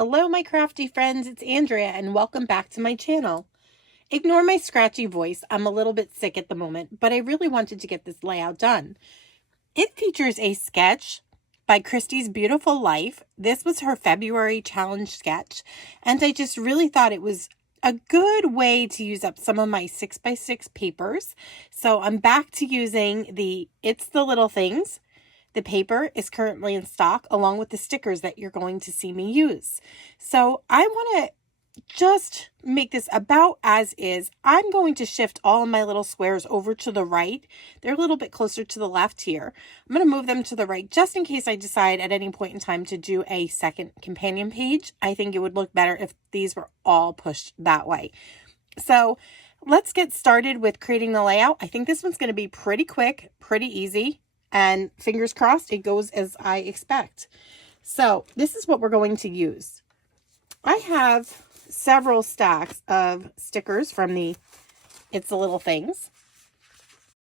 Hello, my crafty friends, it's Andrea, and welcome back to my channel. Ignore my scratchy voice, I'm a little bit sick at the moment, but I really wanted to get this layout done. It features a sketch by Christie's Beautiful Life. This was her February challenge sketch, and I just really thought it was a good way to use up some of my 6x6 papers. So I'm back to using the It's the Little Things. The paper is currently in stock along with the stickers that you're going to see me use. So I want to just make this about as is. I'm going to shift all of my little squares over to the right. They're a little bit closer to the left here. I'm going to move them to the right just in case I decide at any point in time to do a second companion page. I think it would look better if these were all pushed that way. So let's get started with creating the layout. I think this one's going to be pretty quick, pretty easy. And fingers crossed, it goes as I expect. So this is what we're going to use. I have several stacks of stickers from the It's the Little Things.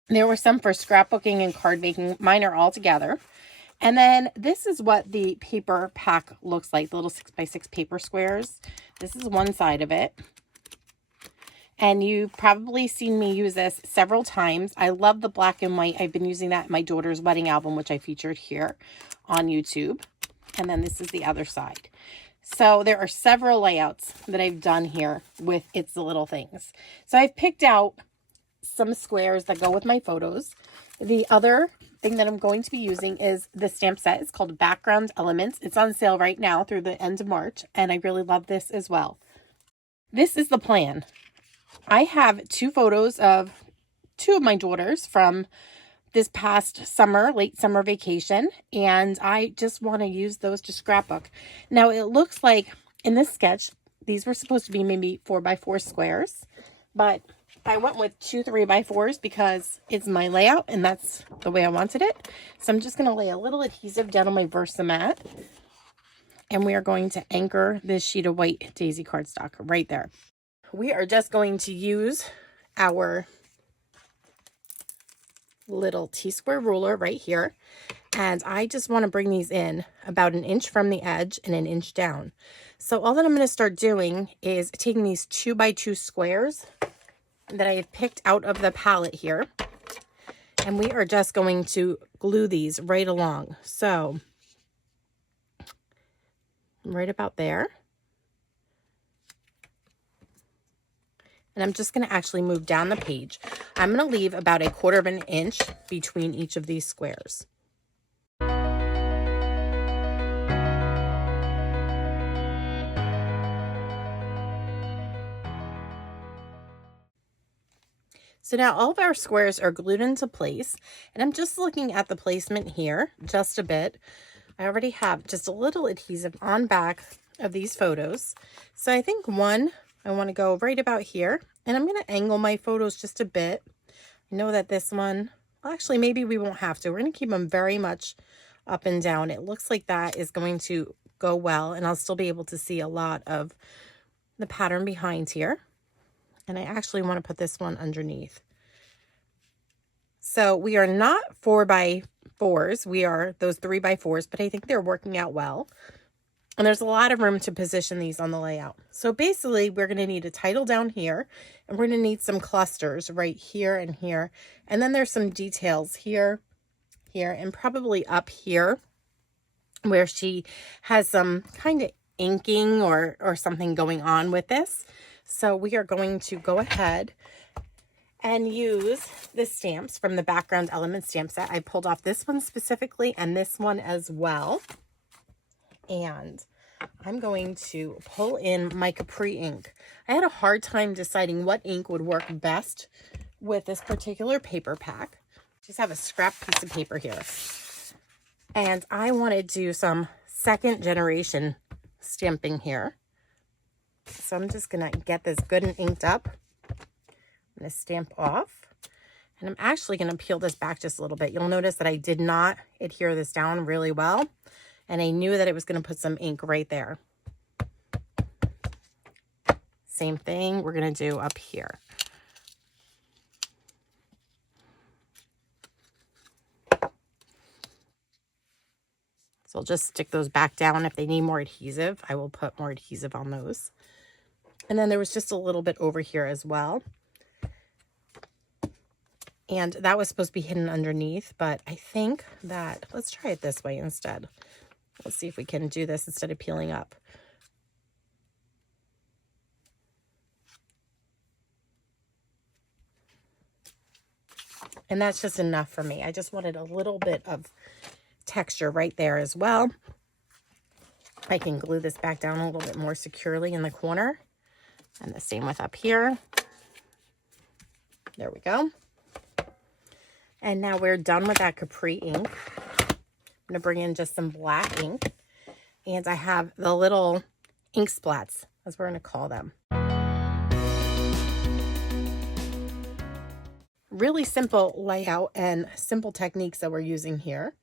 There were some for scrapbooking and card making. Mine are all together. And then this is what the paper pack looks like, the little 6x6 paper squares. This is one side of it. And you've probably seen me use this several times. I love the black and white. I've been using that in my daughter's wedding album, which I featured here on YouTube. And then this is the other side. So there are several layouts that I've done here with It's the Little Things. So I've picked out some squares that go with my photos. The other thing that I'm going to be using is the stamp set. It's called Background Elements. It's on sale right now through the end of March. And I really love this as well. This is the plan. I have two photos of two of my daughters from this past summer, late summer vacation, and I just want to use those to scrapbook. Now, it looks like in this sketch, these were supposed to be maybe 4x4 squares, but I went with two 3x4s because it's my layout and that's the way I wanted it. So I'm just going to lay a little adhesive down on my Versamat, and we are going to anchor this sheet of white daisy cardstock right there. We are just going to use our little T-square ruler right here. And I just want to bring these in about 1 inch from the edge and 1 inch down. So all that I'm going to start doing is taking these 2x2 squares that I have picked out of the palette here. And we are just going to glue these right along. So right about there. And I'm just going to actually move down the page. I'm going to leave about 1/4 inch between each of these squares. So now all of our squares are glued into place, and I'm just looking at the placement here just a bit. I already have just a little adhesive on back of these photos. So I think one, I want to go right about here, and I'm going to angle my photos just a bit. I know that this one, actually maybe we won't have to. We're going to keep them very much up and down. It looks like that is going to go well, and I'll still be able to see a lot of the pattern behind here. And I actually want to put this one underneath. So we are not 4x4s. We are those 3x4s, but I think they're working out well. And there's a lot of room to position these on the layout. So basically, we're going to need a title down here, and we're going to need some clusters right here and here. And then there's some details here, here, and probably up here where she has some kind of inking or something going on with this. So we are going to go ahead and use the stamps from the Background Element stamp set. I pulled off this one specifically and this one as well. And I'm going to pull in my Capri ink. I had a hard time deciding what ink would work best with this particular paper pack. Just have a scrap piece of paper here. And I want to do some second generation stamping here. So I'm just going to get this good and inked up. I'm going to stamp off. And I'm actually going to peel this back just a little bit. You'll notice that I did not adhere this down really well. And I knew that it was going to put some ink right there. Same thing we're going to do up here. So I'll just stick those back down. If they need more adhesive, I will put more adhesive on those. And then there was just a little bit over here as well. And that was supposed to be hidden underneath, but I think that, let's try it this way instead. Let's see if we can do this instead of peeling up. And that's just enough for me. I just wanted a little bit of texture right there as well. I can glue this back down a little bit more securely in the corner. And the same with up here. There we go. And now we're done with that Capri ink. I'm going to bring in just some black ink. And I have the little ink splats, as we're going to call them. Really simple layout and simple techniques that we're using here.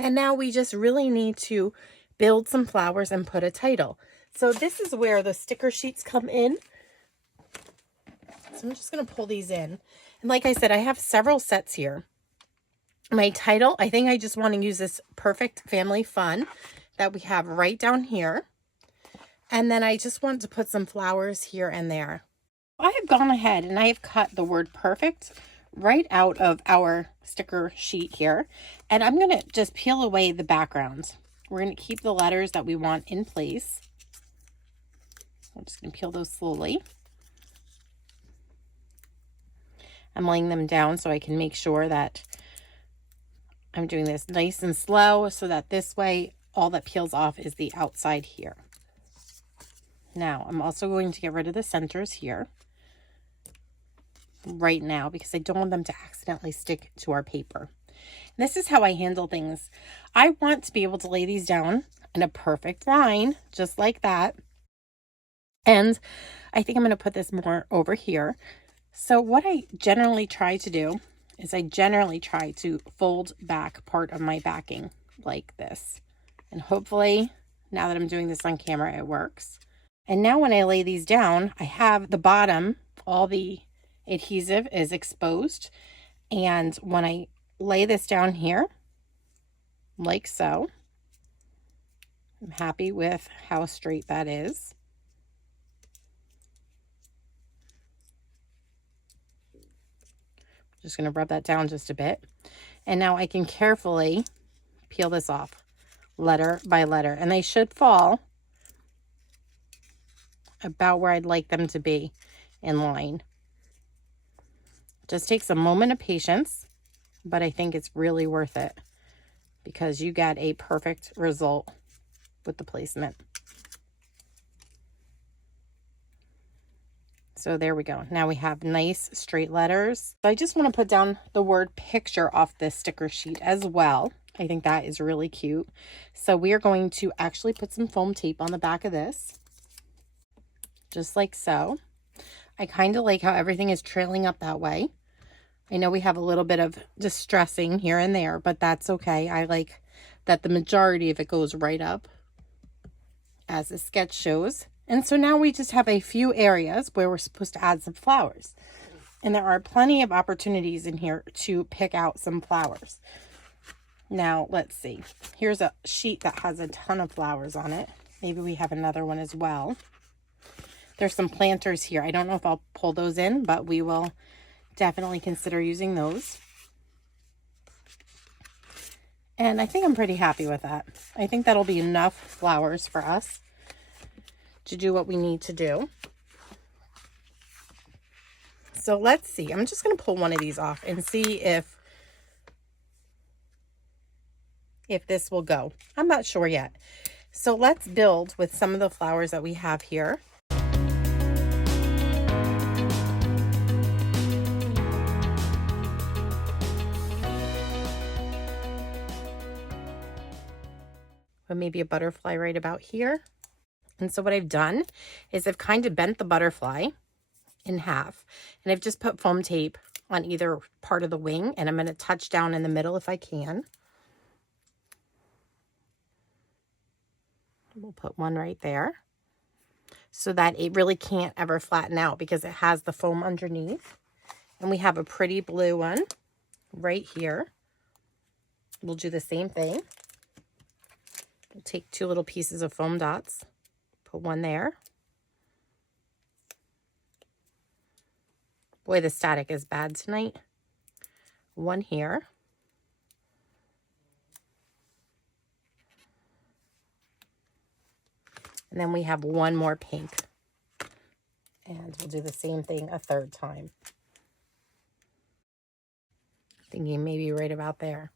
And now we just really need to build some flowers and put a title. So this is where the sticker sheets come in. So I'm just going to pull these in. And like I said, I have several sets here. My title, I think I just want to use this Perfect Family Fun that we have right down here. And then I just want to put some flowers here and there. I have gone ahead and I have cut the word perfect right out of our sticker sheet here. And I'm going to just peel away the background. We're going to keep the letters that we want in place. I'm just going to peel those slowly. I'm laying them down so I can make sure that I'm doing this nice and slow so that this way all that peels off is the outside here. Now I'm also going to get rid of the centers here right now because I don't want them to accidentally stick to our paper. And this is how I handle things. I want to be able to lay these down in a perfect line, just like that. And I think I'm going to put this more over here. So what I generally try to do is I generally try to fold back part of my backing like this. And hopefully, now that I'm doing this on camera, it works. And now when I lay these down, I have the bottom, all the adhesive is exposed. And when I lay this down here, like so, I'm happy with how straight that is. Just going to rub that down just a bit. And now I can carefully peel this off letter by letter. And they should fall about where I'd like them to be in line. Just takes a moment of patience, but I think it's really worth it because you get a perfect result with the placement. So there we go. Now we have nice straight letters. So I just want to put down the word picture off this sticker sheet as well. I think that is really cute. So we are going to actually put some foam tape on the back of this. Just like so. I kind of like how everything is trailing up that way. I know we have a little bit of distressing here and there, but that's okay. I like that the majority of it goes right up as the sketch shows. And so now we just have a few areas where we're supposed to add some flowers. And there are plenty of opportunities in here to pick out some flowers. Now, let's see. Here's a sheet that has a ton of flowers on it. Maybe we have another one as well. There's some planters here. I don't know if I'll pull those in, but we will definitely consider using those. And I think I'm pretty happy with that. I think that'll be enough flowers for us to do what we need to do. So let's see. I'm just going to pull one of these off and see if this will go. I'm not sure yet. So let's build with some of the flowers that we have here. But maybe a butterfly right about here. And so what I've done is I've kind of bent the butterfly in half. And I've just put foam tape on either part of the wing. And I'm going to touch down in the middle if I can. We'll put one right there. So that it really can't ever flatten out because it has the foam underneath. And we have a pretty blue one right here. We'll do the same thing. I'll take 2 little pieces of foam dots, put one there. Boy, the static is bad tonight. One here. And then we have one more pink. And we'll do the same thing a third time. Thinking maybe right about there.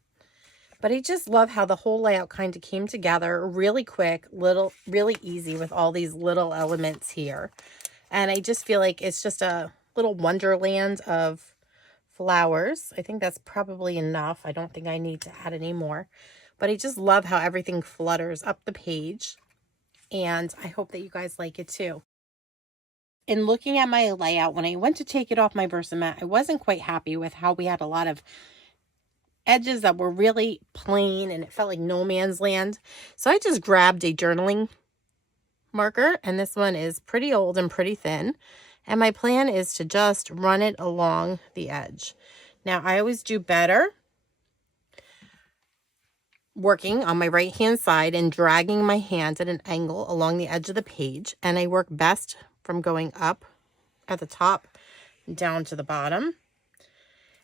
But I just love how the whole layout kind of came together really quick, really easy with all these little elements here. And I just feel like it's just a little wonderland of flowers. I think that's probably enough. I don't think I need to add any more. But I just love how everything flutters up the page. And I hope that you guys like it too. In looking at my layout, when I went to take it off my Versamat, I wasn't quite happy with how we had a lot of edges that were really plain and it felt like no man's land. So I just grabbed a journaling marker, and this one is pretty old and pretty thin. And my plan is to just run it along the edge. Now, I always do better working on my right hand side and dragging my hand at an angle along the edge of the page. And I work best from going up at the top down to the bottom.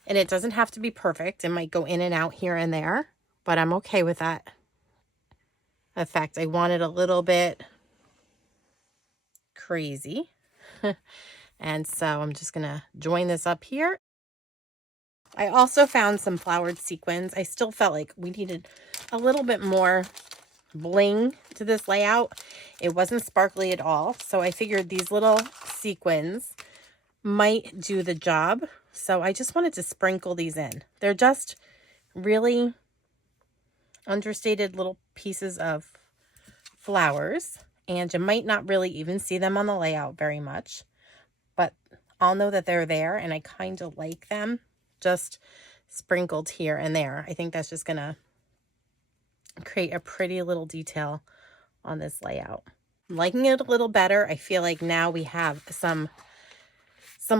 And it doesn't have to be perfect. It might go in and out here and there, but I'm okay with that effect. I want it a little bit crazy. And so I'm just going to join this up here. I also found some flowered sequins. I still felt like we needed a little bit more bling to this layout. It wasn't sparkly at all. So I figured these little sequins might do the job. So I just wanted to sprinkle these in. They're just really understated little pieces of flowers. And you might not really even see them on the layout very much. But I'll know that they're there and I kind of like them just sprinkled here and there. I think that's just going to create a pretty little detail on this layout. I'm liking it a little better. I feel like now we have some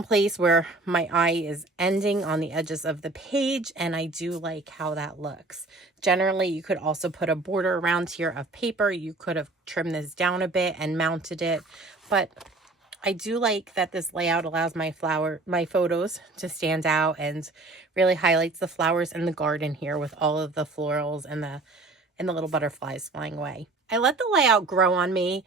place where my eye is ending on the edges of the page, and I do like how that looks. Generally, you could also put a border around here of paper. You could have trimmed this down a bit and mounted it, but I do like that this layout allows my photos to stand out and really highlights the flowers in the garden here with all of the florals and the little butterflies flying away. I let the layout grow on me,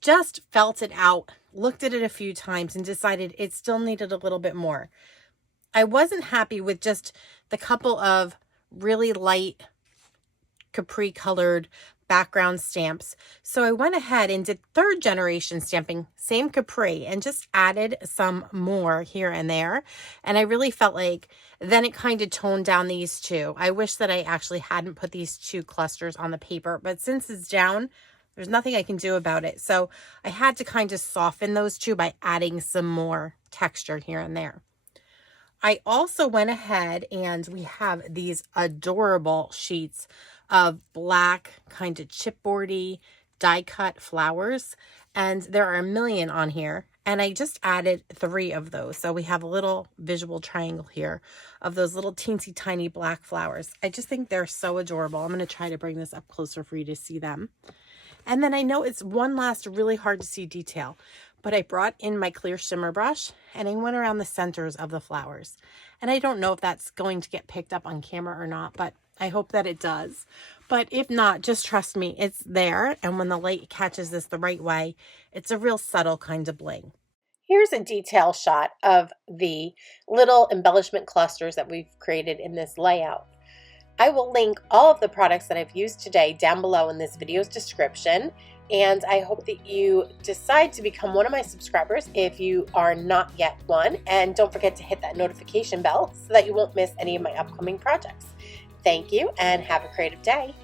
just felt it out, looked at it a few times and decided it still needed a little bit more. I wasn't happy with just the couple of really light Capri colored background stamps. So I went ahead and did 3rd generation stamping, same Capri, and just added some more here and there. And I really felt like then it kind of toned down these two. I wish that I actually hadn't put these 2 clusters on the paper, but since it's down, there's nothing I can do about it. So I had to kind of soften those 2 by adding some more texture here and there. I also went ahead and we have these adorable sheets of black kind of chipboardy die cut flowers, and there are a million on here, and I just added 3 of those. So we have a little visual triangle here of those little teensy tiny black flowers. I just think they're so adorable. I'm going to try to bring this up closer for you to see them. And then I know it's one last really hard to see detail, but I brought in my clear shimmer brush and I went around the centers of the flowers. And I don't know if that's going to get picked up on camera or not, but I hope that it does. But if not, just trust me, it's there. And when the light catches this the right way, it's a real subtle kind of bling. Here's a detail shot of the little embellishment clusters that we've created in this layout. I will link all of the products that I've used today down below in this video's description. And I hope that you decide to become one of my subscribers if you are not yet one. And don't forget to hit that notification bell so that you won't miss any of my upcoming projects. Thank you and have a creative day.